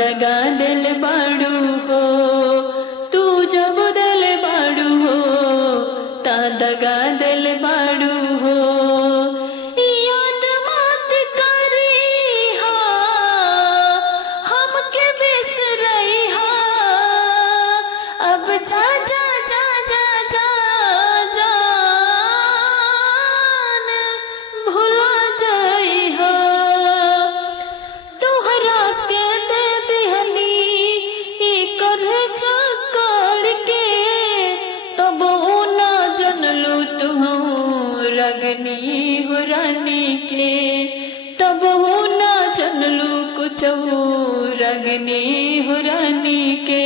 दगा दिल बाड़ू हो तू जब दिल बाड़ू हो ता दगा दिल बाड़ू हो याद मत करी हा हमके बिसरई हा अब जा जा जा जा जा जान भुला जाई हा तोहरा के दे दिहनी ई कर चकड़ के तब ना जनलू तू रगनी हो रानी के तब ना जनलू कुछ रगनी हो रानी के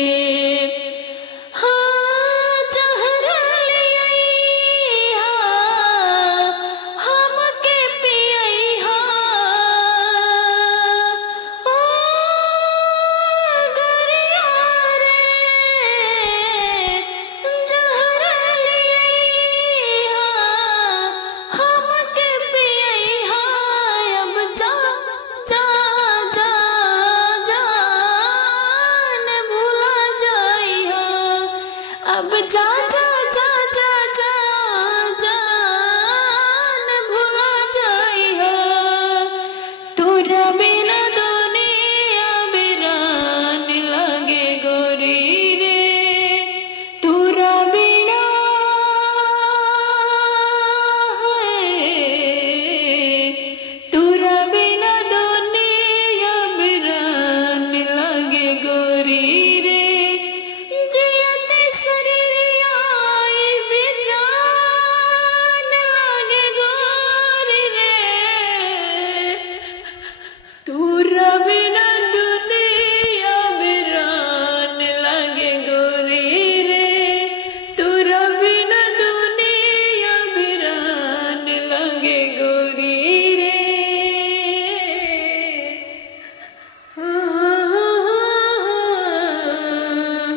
अब जा जा